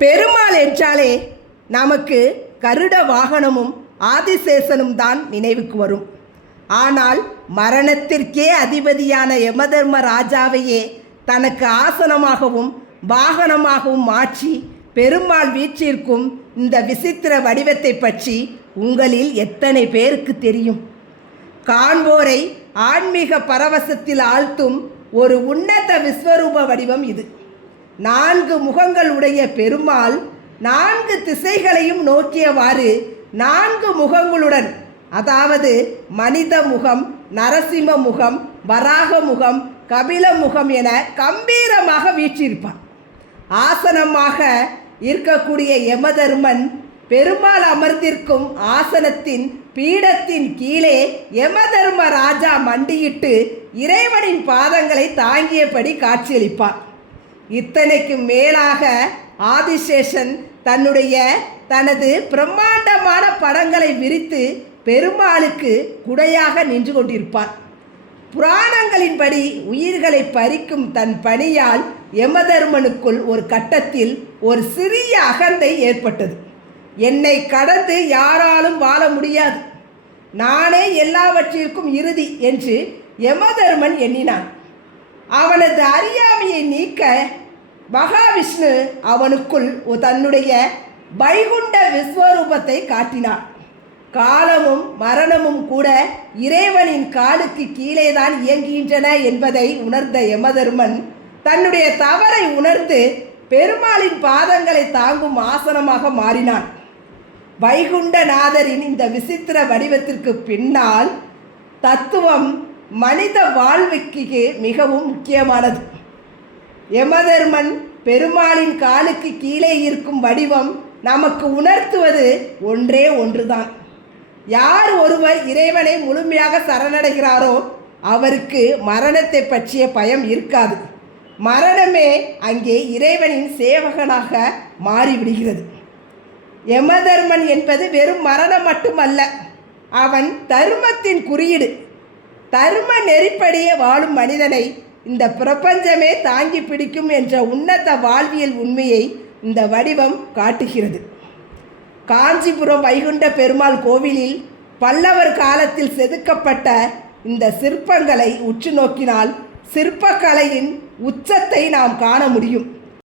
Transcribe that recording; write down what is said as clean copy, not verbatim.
பெருமாள் என்றாலே நமக்கு கருட வாகனமும் ஆதிசேஷனும் தான் நினைவுக்கு வரும். ஆனால் மரணத்திற்கே அதிபதியான யமதர்ம ராஜாவையே தனக்கு ஆசனமாகவும் வாகனமாகவும் மாற்றி பெருமாள் வீற்றிருக்கும் இந்த விசித்திர வடிவத்தை பற்றி உங்களில் எத்தனை பேருக்கு தெரியும்? காண்போரை ஆன்மீக பரவசத்தில் ஆழ்த்தும் ஒரு உன்னத விஸ்வரூப வடிவம் இது. 4 முகங்கள் உடைய பெருமாள் 4 திசைகளையும் நோக்கியவாறு 4 முகங்களுடன், அதாவது மனித முகம், நரசிம்ம முகம், வராக முகம், கபில முகம் என கம்பீரமாக வீற்றிருப்பார். ஆசனமாக இருக்கக்கூடிய யமதர்மன் பெருமாள் அமர்ந்திருக்கும் ஆசனத்தின் பீடத்தின் கீழே யமதர்ம ராஜா மண்டியிட்டு இறைவனின் பாதங்களை தாங்கியபடி காட்சியளிப்பார். இத்தனைக்கு மேலாக ஆதிசேஷன் தனது பிரம்மாண்டமான படங்களை விரித்து பெருமாளுக்கு குடையாக நின்று கொண்டிருப்பார். புராணங்களின்படி உயிர்களை பறிக்கும் தன் பணியால் யமதர்மனுக்குள் ஒரு கட்டத்தில் ஒரு சிறிய அகந்தை ஏற்பட்டது. என்னை கடந்து யாராலும் வாழ முடியாது, நானே எல்லாவற்றிற்கும் இறுதி என்று யமதர்மன் எண்ணினான். அவனது அறியாமையை நீக்க மகாவிஷ்ணு அவனுக்குள் தன்னுடைய வைகுண்ட விஸ்வரூபத்தை காட்டினார். காலமும் மரணமும் கூட இறைவனின் காலுக்கு கீழேதான் இயங்குகின்றன என்பதை உணர்ந்த யமதர்மன் தன்னுடைய தவறை உணர்ந்து பெருமாளின் பாதங்களை தாங்கும் ஆசனமாக மாறினான். வைகுண்டநாதரின் இந்த விசித்திர வடிவத்திற்கு பின்னால் தத்துவம் மனித வாழ்வுக்கு மிகவும் முக்கியமானது. யமதர்மன் பெருமாளின் காலுக்கு கீழே இருக்கும் வடிவம் நமக்கு உணர்த்துவது ஒன்றே ஒன்றுதான். யார் ஒருவர் இறைவனை முழுமையாக சரணடைகிறாரோ அவருக்கு மரணத்தை பற்றிய பயம் இருக்காது. மரணமே அங்கே இறைவனின் சேவகனாக மாறிவிடுகிறது. யமதர்மன் என்பது வெறும் மரணம் மட்டுமல்ல, அவன் தர்மத்தின் குறியீடு. தர்ம நெறிப்படியே வாழும் மனிதனை இந்த பிரபஞ்சமே தாங்கி பிடிக்கும் என்ற உன்னத வாழ்வியல் உண்மையை இந்த வடிவம் காட்டுகிறது. காஞ்சிபுரம் வைகுண்ட பெருமாள் கோவிலில் பல்லவர் காலத்தில் செதுக்கப்பட்ட இந்த சிற்பங்களை உற்று நோக்கினால் சிற்பக்கலையின் உச்சத்தை நாம் காண முடியும்.